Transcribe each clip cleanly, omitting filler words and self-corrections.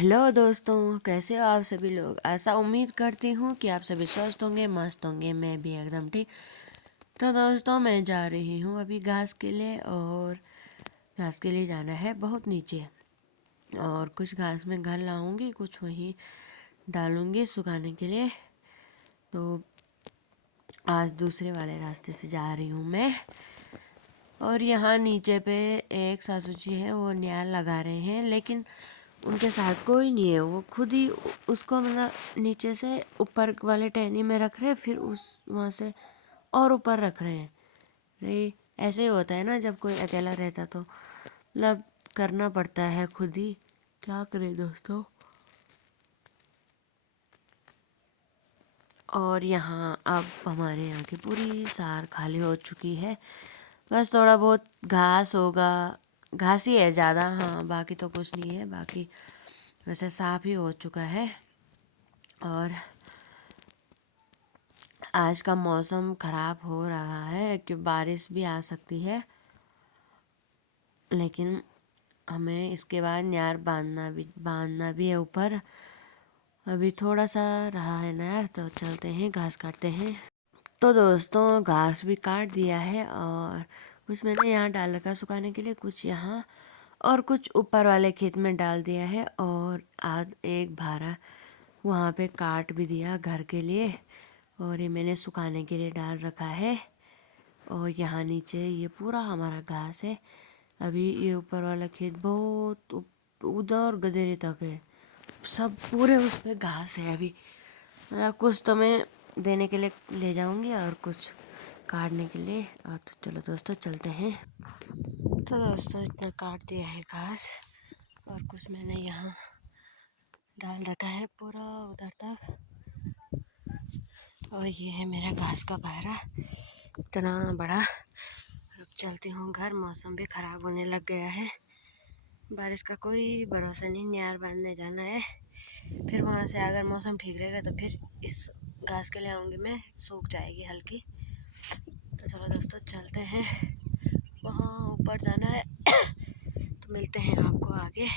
Hello दोस्तों, कैसे हो आप सभी लोग। ऐसा उम्मीद करती हूँ कि आप सभी स्वस्थ होंगे, मस्त होंगे। मैं भी एकदम ठीक। तो दोस्तों, मैं जा रही हूँ अभी घास के लिए, और घास के लिए जाना है बहुत नीचे। और कुछ घास मैं घर लाऊंगी, कुछ वहीं डालूंगी सुखाने के लिए। तो आज दूसरे वाले रास्ते से जा रही हूँ मैं। और यहाँ नीचे पे एक सासू जी है, वो न्यार लगा रहे हैं, लेकिन उनके साथ कोई नहीं है। वो खुद ही उसको मतलब नीचे से ऊपर वाले टहनी में रख रहे हैं, फिर उस वहाँ से और ऊपर रख रहे हैं। नहीं, ऐसे ही होता है ना, जब कोई अकेला रहता तो मतलब करना पड़ता है खुद ही। क्या करें दोस्तों। और यहाँ अब हमारे यहाँ की पूरी सार खाली हो चुकी है। बस थोड़ा बहुत घास होगा, घास ही है ज़्यादा। हाँ, बाकी तो कुछ नहीं है। बाकी वैसे साफ ही हो चुका है। और आज का मौसम ख़राब हो रहा है कि बारिश भी आ सकती है, लेकिन हमें इसके बाद न्यार बांधना भी है ऊपर। अभी थोड़ा सा रहा है न्यार, तो चलते हैं घास काटते हैं। तो दोस्तों, घास भी काट दिया है, और कुछ मैंने यहाँ डाल रखा सुखाने के लिए, कुछ यहाँ और कुछ ऊपर वाले खेत में डाल दिया है। और आज एक भारा वहाँ पे काट भी दिया घर के लिए, और ये मैंने सुखाने के लिए डाल रखा है। और यहाँ नीचे ये पूरा हमारा घास है। अभी ये ऊपर वाला खेत बहुत उधर गदेरे तक है, सब पूरे उस पे घास है अभी। कुछ तो मैं देने के लिए ले जाऊंगी, और कुछ काटने के लिए। और तो चलो दोस्तों, चलते हैं। तो दोस्तों, इतना काट दिया है घास, और कुछ मैंने यहाँ डाल रखा है पूरा उधर तक। और ये है मेरा घास का बाहरा, इतना बड़ा। अब चलती हूँ घर, मौसम भी ख़राब होने लग गया है। बारिश का कोई भरोसा नहीं। न्यार बांधने जाना है, फिर वहाँ से अगर मौसम ठीक रहेगा तो फिर इस घास के लिए आऊँगी मैं, सूख जाएगी हल्की। तो चलो दोस्तों, चलते हैं। वहाँ ऊपर जाना है। तो मिलते हैं आपको आगे।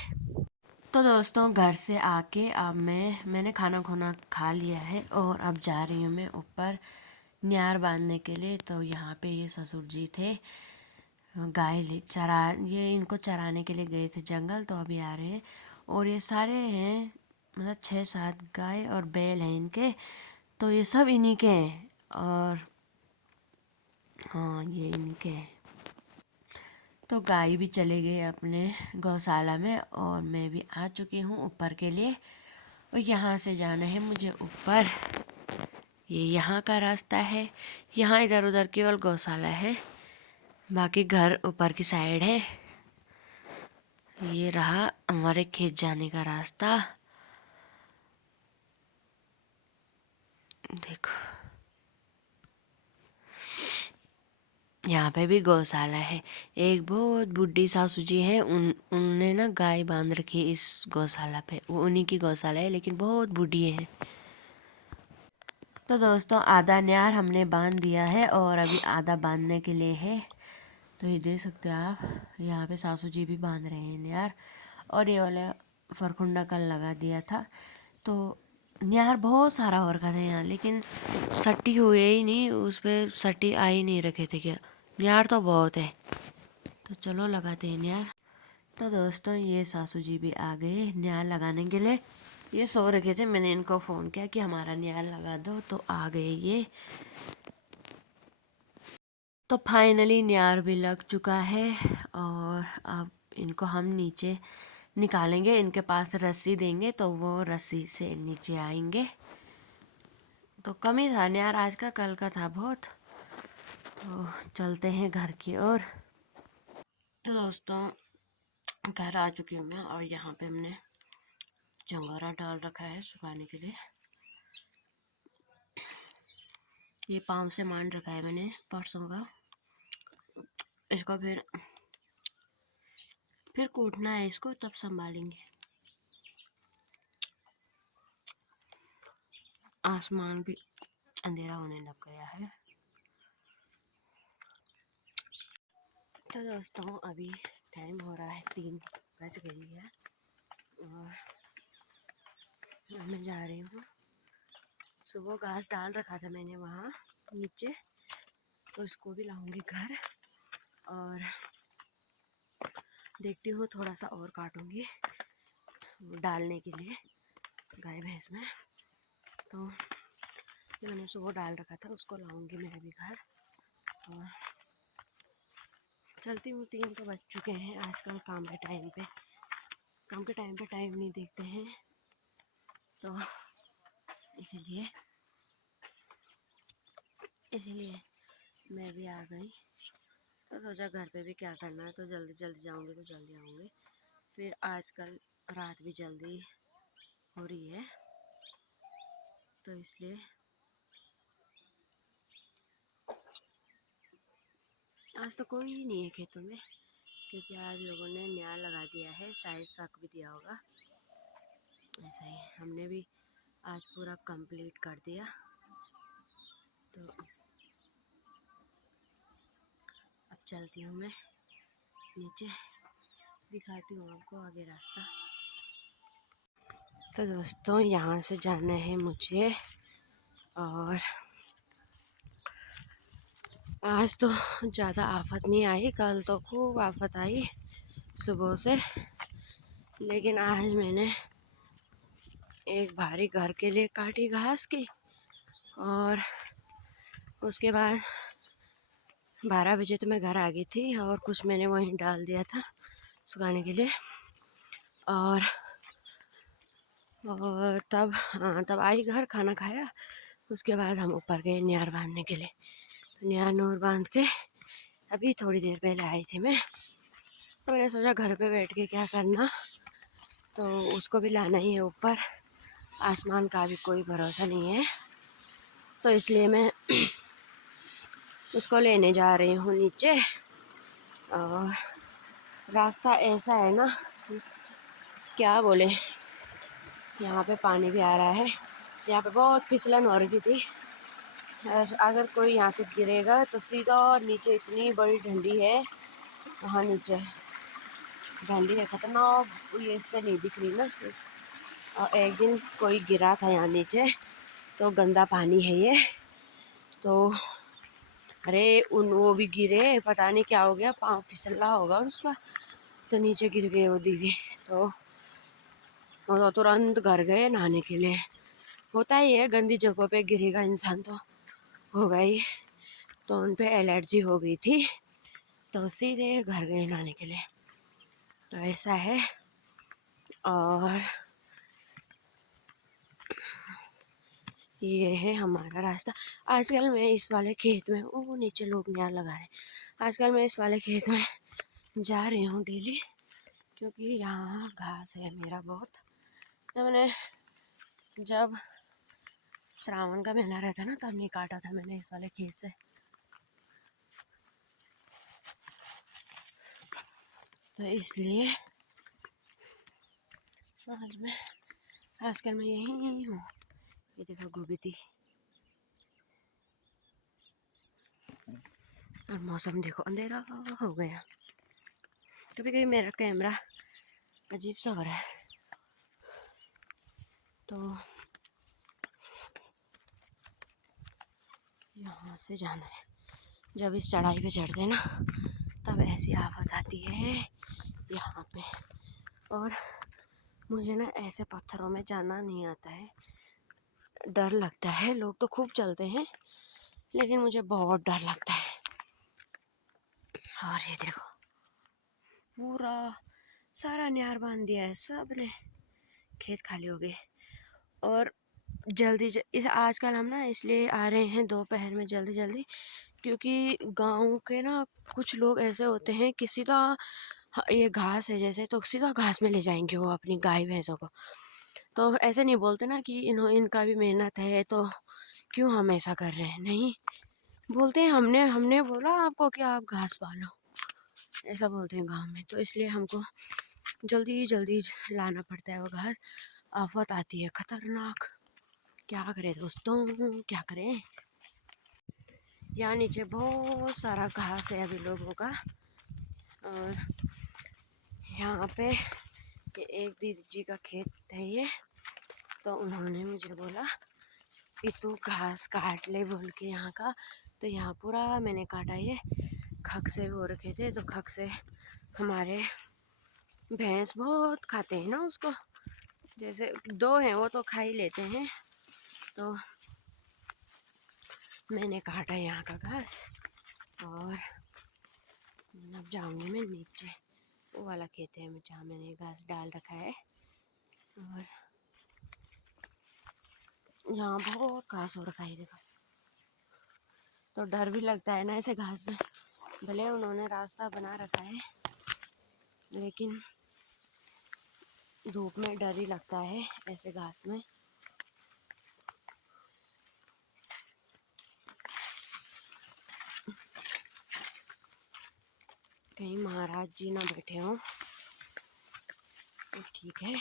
तो दोस्तों, घर से आके अब मैंने खाना खोना खा लिया है, और अब जा रही हूँ मैं ऊपर न्यार बांधने के लिए। तो यहाँ पे ये ससुर जी थे, गाय ये इनको चराने के लिए गए थे जंगल, तो अभी आ रहे हैं। और ये सारे हैं, मतलब 6-7 गाय और बैल हैं इनके। तो ये सब इन्हीं के हैं। और हाँ, ये इनके हैं। तो गाय भी चले गए अपने गौशाला में, और मैं भी आ चुकी हूँ ऊपर के लिए। और यहाँ से जाना है मुझे ऊपर। ये यहाँ का रास्ता है। यहाँ इधर उधर केवल गौशाला है, बाकी घर ऊपर की साइड है। ये रहा हमारे खेत जाने का रास्ता, देखो। यहाँ पे भी गौशाला है। एक बहुत बुढ़ी सासू जी है, उनने ना गाय बांध रखी है इस गौशाला पे। वो उन्हीं की गौशाला है, लेकिन बहुत बुढ़ी है। तो दोस्तों, आधा न्यार हमने बांध दिया है, और अभी आधा बांधने के लिए है। तो ये देख सकते हो आप, यहाँ पे सासू जी भी बांध रहे हैं न्यार। और ये वाला फरकुंडा कल लगा दिया था। तो न्यार बहुत सारा हो रखा था यहाँ, लेकिन सट्टी हुए ही नहीं, उस पर सट्टी आ ही नहीं रखे थे क्या। न्यार तो बहुत है। तो चलो लगाते हैं न्यार। तो दोस्तों, ये सासू जी भी आ गए न्यार लगाने के लिए। ये सो रखे थे, मैंने इनको फ़ोन किया कि हमारा न्यार लगा दो, तो आ गए ये। तो फाइनली न्यार भी लग चुका है, और अब इनको हम नीचे निकालेंगे। इनके पास रस्सी देंगे, तो वो रस्सी से नीचे आएंगे। तो कम ही था न्यार आज का, कल का था बहुत। तो चलते हैं घर की ओर। तो दोस्तों, घर आ चुकी हूँ मैं, और यहाँ पे हमने चंगोरा डाल रखा है सुखाने के लिए। ये पाँव से मान रखा है मैंने परसों का। इसको फिर कूटना है इसको, तब संभालेंगे। आसमान भी अंधेरा होने लग गया है। तो दोस्तों, अभी टाइम हो रहा है 3 बज गई है, और मैं जा रही हूँ। सुबह घास डाल रखा था मैंने वहाँ नीचे, तो इसको भी लाऊंगी घर और देखती हूँ थोड़ा सा और काटूंगी डालने के लिए गाय भैंस में। तो जो मैंने सुबह डाल रखा था उसको लाऊंगी मैं अभी घर और चलती हूँ। 3 तो बज चुके हैं। आजकल काम के टाइम पे टाइम नहीं देखते हैं, तो इसीलिए मैं भी आ गई। तो सोचा घर पे भी क्या करना है, तो जल्दी जल्दी जाऊंगी तो जल्दी आऊँगी। फिर आजकल रात भी जल्दी हो रही है, तो इसलिए आज तो कोई नहीं है खेतों में, क्योंकि आज लोगों ने न्यार लगा दिया है, शायद सक भी दिया होगा। ऐसा ही हमने भी आज पूरा कंप्लीट कर दिया। तो अब चलती हूँ मैं नीचे, दिखाती हूँ आपको आगे रास्ता। तो दोस्तों यहाँ से जाना है मुझे, और आज तो ज़्यादा आफत नहीं आई, कल तो खूब आफत आई सुबह से। लेकिन आज मैंने एक भारी घर के लिए काटी घास की, और उसके बाद 12 बजे तो मैं घर आ गई थी, और कुछ मैंने वहीं डाल दिया था सुखाने के लिए। और तब आई घर, खाना खाया। उसके बाद हम ऊपर गए न्यार बांधने के लिए। तो न्यार नूर बांध के अभी थोड़ी देर पहले आई थी मैं। तो मैंने सोचा घर पे बैठ के क्या करना, तो उसको भी लाना ही है ऊपर। आसमान का भी कोई भरोसा नहीं है, तो इसलिए मैं उसको लेने जा रही हूँ नीचे। और रास्ता ऐसा है ना, क्या बोले, यहाँ पे पानी भी आ रहा है। यहाँ पे बहुत फिसलन हो रही थी। अगर कोई यहाँ से गिरेगा तो सीधा नीचे इतनी बड़ी डंडी है, वहाँ नीचे डंडी है खतरनाक, ये इससे नहीं दिख रही ना। और एक दिन कोई गिरा था यहाँ नीचे, तो गंदा पानी है ये। तो अरे वो भी गिरे, पता नहीं क्या हो गया, पाँव फिसला होगा उसका, तो नीचे गिर गए वो दीदी। तो वो तो तुरंत घर गए नहाने के लिए। होता ही है, गंदी जगहों पे गिरेगा इंसान तो होगा ही। तो उन पे एलर्जी हो गई थी, तो सीधे घर गए नहाने के लिए। तो ऐसा है। और ये है हमारा रास्ता। आजकल मैं इस वाले खेत में, वो नीचे लोग न्यार लगा रहे हैं, आजकल मैं इस वाले खेत में जा रही हूँ डेली, क्योंकि यहाँ घास है मेरा बहुत। तो मैंने जब श्रावण का महीना रहता ना, तब नहीं काटा था मैंने इस वाले खेत से। तो इसलिए आजकल मैं यहीं हूँ। ये देखो गोभी थी, और मौसम देखो अंधेरा हो गया। कभी कभी मेरा कैमरा अजीब सा हो रहा है। तो यहाँ से जाना है। जब इस चढ़ाई पे चढ़ते ना, तब ऐसी आफत आती है यहाँ पे। और मुझे ना ऐसे पत्थरों में जाना नहीं आता है, डर लगता है। लोग तो खूब चलते हैं, लेकिन मुझे बहुत डर लगता है। और ये देखो पूरा सारा न्यार बांध दिया है सब ने, खेत खाली हो गए। और इस आजकल हम ना इसलिए आ रहे हैं दोपहर में जल्दी जल्दी, क्योंकि गांव के ना कुछ लोग ऐसे होते हैं कि सीधा ये घास है जैसे, तो सीधा घास में ले जाएंगे वो अपनी गाय भैंसों को। तो ऐसे नहीं बोलते ना कि इनका भी मेहनत है, तो क्यों हम ऐसा कर रहे हैं। नहीं बोलते हैं, हमने हमने बोला आपको कि आप घास पालो, ऐसा बोलते हैं गांव में। तो इसलिए हमको जल्दी जल्दी लाना पड़ता है वो घास। आफत आती है खतरनाक, क्या करें दोस्तों, क्या करें। यहाँ नीचे बहुत सारा घास है अभी लोगों का। और यहाँ पे ये एक दीदी जी का खेत है ये, तो उन्होंने मुझे बोला कि तू घास काट ले बोल के यहाँ का। तो यहाँ पूरा मैंने काटा। ये खक से हो रखे थे, तो खक से हमारे भैंस बहुत खाते हैं ना उसको। जैसे 2 हैं वो तो खा ही लेते हैं। तो मैंने काटा यहाँ का घास और अब जाऊँगी मैं नीचे। वो वाला खेत है जहाँ मैंने घास डाल रखा है। और यहाँ बहुत घास हो रखा है देखो। तो डर भी लगता है ना ऐसे घास में। भले उन्होंने रास्ता बना रखा है लेकिन धूप में डर ही लगता है ऐसे घास में। कहीं महाराज जी ना बैठे हों तो ठीक है।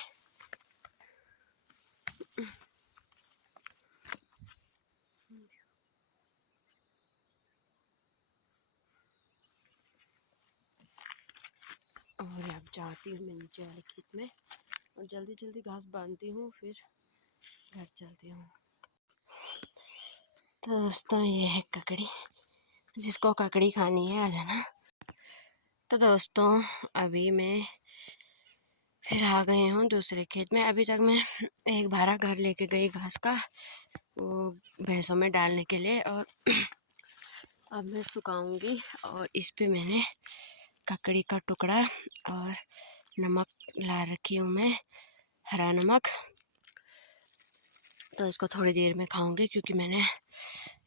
और अब जाती हूँ मैं नीचे वाले खेत में और जल्दी जल्दी घास बांधती हूँ, फिर घर चलती हूँ। तो दोस्तों ये है ककड़ी, जिसको ककड़ी खानी है आ जाना। तो दोस्तों अभी मैं फिर आ गई हूँ दूसरे खेत में। अभी तक मैं एक भारा घर लेके गई घास का, वो भैंसों में डालने के लिए। और अब मैं सुखाऊंगी। और इस पे मैंने ककड़ी का टुकड़ा और नमक ला रखी हूँ मैं, हरा नमक। तो इसको थोड़ी देर में खाऊंगी क्योंकि मैंने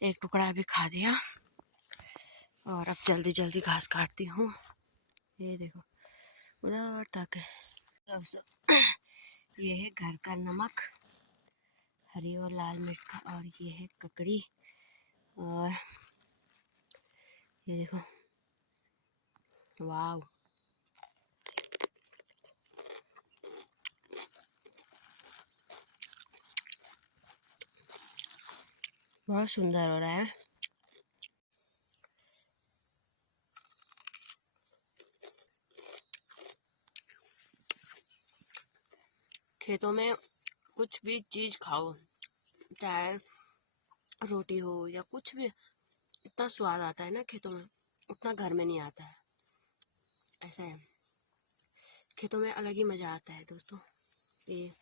एक टुकड़ा अभी खा दिया। और अब जल्दी जल्दी घास काटती हूँ। ये देखो उधर तक है दोस्तों। ये है घर का नमक, हरी और लाल मिर्च का। और ये है ककड़ी। और ये देखो, वाव, बहुत सुंदर हो रहा है। खेतों में कुछ भी चीज़ खाओ, चाहे रोटी हो या कुछ भी, इतना स्वाद आता है ना खेतों में, उतना घर में नहीं आता है। ऐसा है, खेतों में अलग ही मज़ा आता है दोस्तों, ये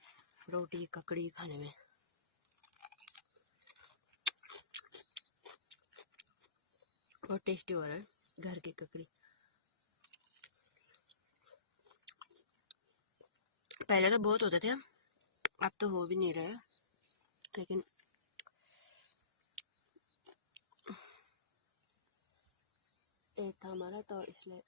रोटी ककड़ी खाने में। बहुत टेस्टी हो रहा है घर की ककड़ी। पहले तो बहुत होते थे, अब तो हो भी नहीं रहे। लेकिन एक था हमारा तो इसलिए